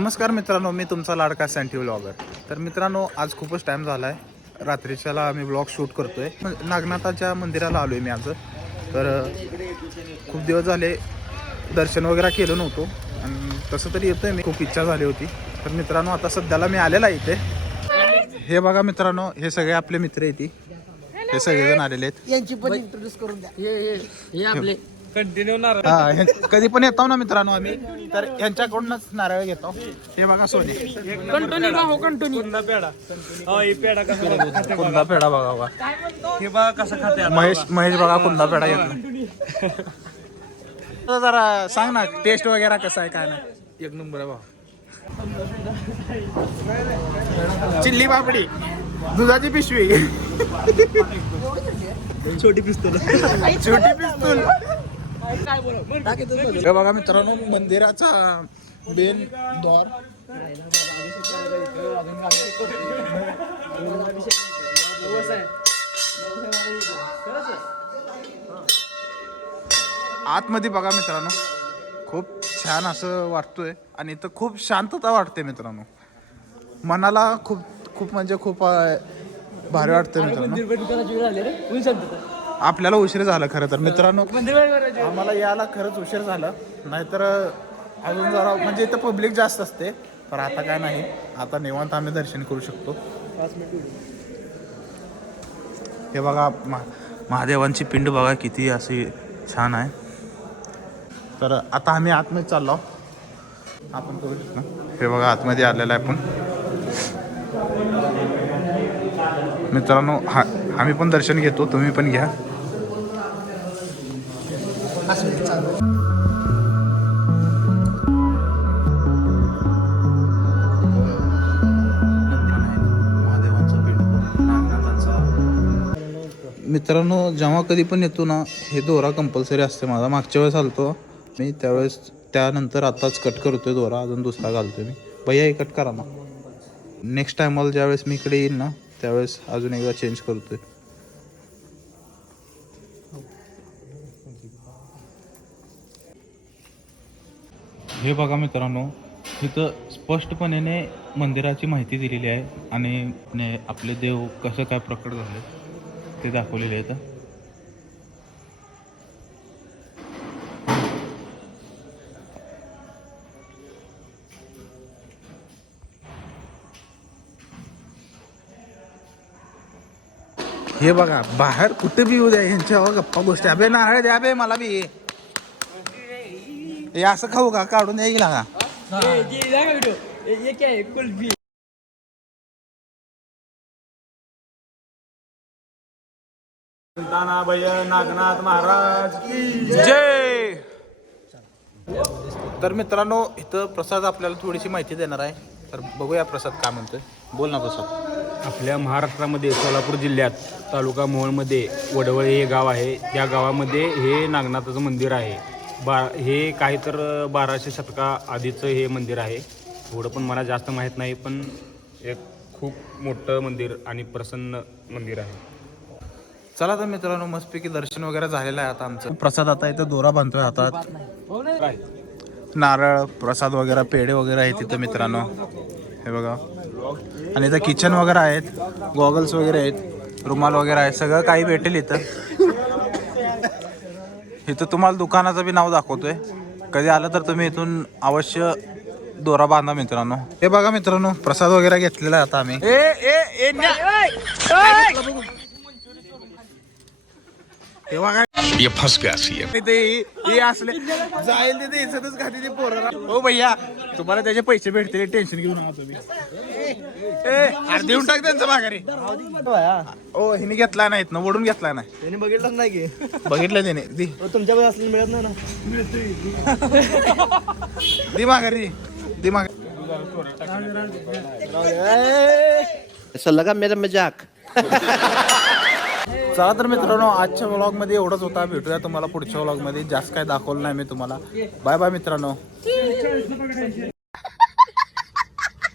नमस्कार मित्रांनो, मी तुमचा लाडका सँटी व्लॉगर. तर मित्रांनो, आज खूपच टाईम झाला आहे. रात्रीच्याला आम्ही ब्लॉग शूट करतो आहे. नागनाथाच्या मंदिराला आलो आहे मी आज. तर खूप दिवस झाले दर्शन वगैरे केलं नव्हतं आणि तसं तरी येतो आहे मी. खूप इच्छा झाली होती. तर मित्रांनो, आता सध्याला मी आलेला आहे इथे. हे बघा मित्रांनो, हे सगळे आपले मित्र आहेत. हे सगळेजण आलेले आहेत. यांची पण इंट्रोड्यूस करून द्या. हे आपले कंटिन्यू नारळ. हा, कधी पण येतो ना मित्रांनो आम्ही, तर यांच्याकडूनच नारळ घेतो. हे बघा सोने कंटिन्यू भाऊ कंटिन्यू. कुंदा पेढा. ही पेढा कसा कुंदा पेढा बघा बघा. हे बघा कसं खाते आता. महेश बघा कुंदा पेढा घेतला. तर जरा सांग ना टेस्ट वगैरे कसं आहे काय नाही. एक नंबर आहे बा. चिल्ली पापडी, दुधाची पिशवी, छोटी पिस्तूल. छोटी पिस्तूल. हे बघा मित्रांनो, मंदिराचा मेन द्वार. आतमध्ये बघा मित्रांनो, खूप छान असं वाटतोय आणि इथं खूप शांतता वाटते मित्रांनो. मनाला खूप खूप म्हणजे खूप भारी वाटतं मित्रांनो. आपल्याला उशीर झाला खरं तर मित्रांनो, आम्हाला यायला खरंच उशीर झाला. नाहीतर अजून जरा म्हणजे इथं पब्लिक जास्त असते, पण आता काय नाही. आता निवांत आम्ही दर्शन करू शकतो. हे बघा महादेवांची पिंड बघा किती अशी छान आहे. तर आता आम्ही आतमध्ये चाललो आपण करू शकतो. हे बघा आतमध्ये आलेलं आहे आपण मित्रांनो. आम्ही पण दर्शन घेतो, तुम्ही पण घ्या. मित्रांनो, जेव्हा कधी पण येतो ना, हे दोरा कंपल्सरी असते माझा. मागच्या वेळेस आलतो मी, त्यावेळेस त्यानंतर आताच कट करतोय दोरा, अजून दुसरा घालतोय मी. भैया हे कट करा ना. नेक्स्ट टायमाला ज्यावेळेस मी इकडे येईन ना, त्यावेळेस अजून एकदा चेंज करतोय. हे बघा मित्रांनो, इथं स्पष्टपणे मंदिराची माहिती दिलेली आहे आणि आपले देव कसं काय प्रकट झाले ते दाखवलेले आहेत. हे बघा, बाहेर कुठे बी येऊ द्या, ह्यांच्या गप्पा गोष्टी. अबे नारळ द्या बे मला बी. हे असं खाऊ का, काढून द्या गेला का. नागनाथ महाराज की जय. तर मित्रांनो, इथं प्रसाद आपल्याला थोडीशी माहिती देणार आहे. तर बघूया प्रसाद काय म्हणतोय. बोल ना प्रसाद. आपल्या महाराष्ट्रामध्ये सोलापूर जिल्ह्यात तालुका मोहोळमध्ये वडवळे हे गाव आहे. त्या गावामध्ये हे नागनाथाचं मंदिर आहे. हे काही तर 1200 शतका आधीचं हे मंदिर आहे. एवढं पण मला जास्त माहीत नाही, पण एक खूप मोठं मंदिर आणि प्रसन्न मंदिर आहे. चला तर मित्रांनो, मस्तपैकी दर्शन वगैरे झालेलं आहे आता आमचं. प्रसाद आता इथं दोरा बांधतोय हातात. नारळ प्रसाद वगैरे, पेढे वगैरे आहेत तिथं मित्रांनो. हे बघा, आणि इथं किचन वगैरे आहेत, गॉगल्स वगैरे आहेत, रुमाल वगैरे आहे, सगळं काही भेटेल इथं. इथं तुम्हाला दुकानाचं बी नाव दाखवतोय. कधी आलं तर तुम्ही इथून अवश्य दोरा बांधा मित्रांनो. हे बघा मित्रांनो, प्रसाद वगैरे घेतलेला आहे आता आम्ही. हे बघा, ये फंस गया सी हे असले जाईल तिथे इज्जतच घातली ते पोरं. हो भैया, तुम्हाला त्याचे पैसे भेटतील, टेन्शन घेऊ नका तुम्ही. अरे देऊन टाक त्यांचं माघारी. हो, हिने घेतला नाही ना, ओढून घेतला नाही. त्याने बघितलंच नाही की. बघितलं त्याने. तुमच्याकडे असले मिळत नाही ना. दी माघारी, दी माघारी. सल्ला का मेरा मजाक. चला तर मित्रांनो, आजच्या व्लॉगमध्ये एवढंच होता. भेटूया तुम्हाला पुढच्या व्लॉगमध्ये. जास्त काय दाखवलं नाही मी तुम्हाला. बाय बाय मित्रांनो.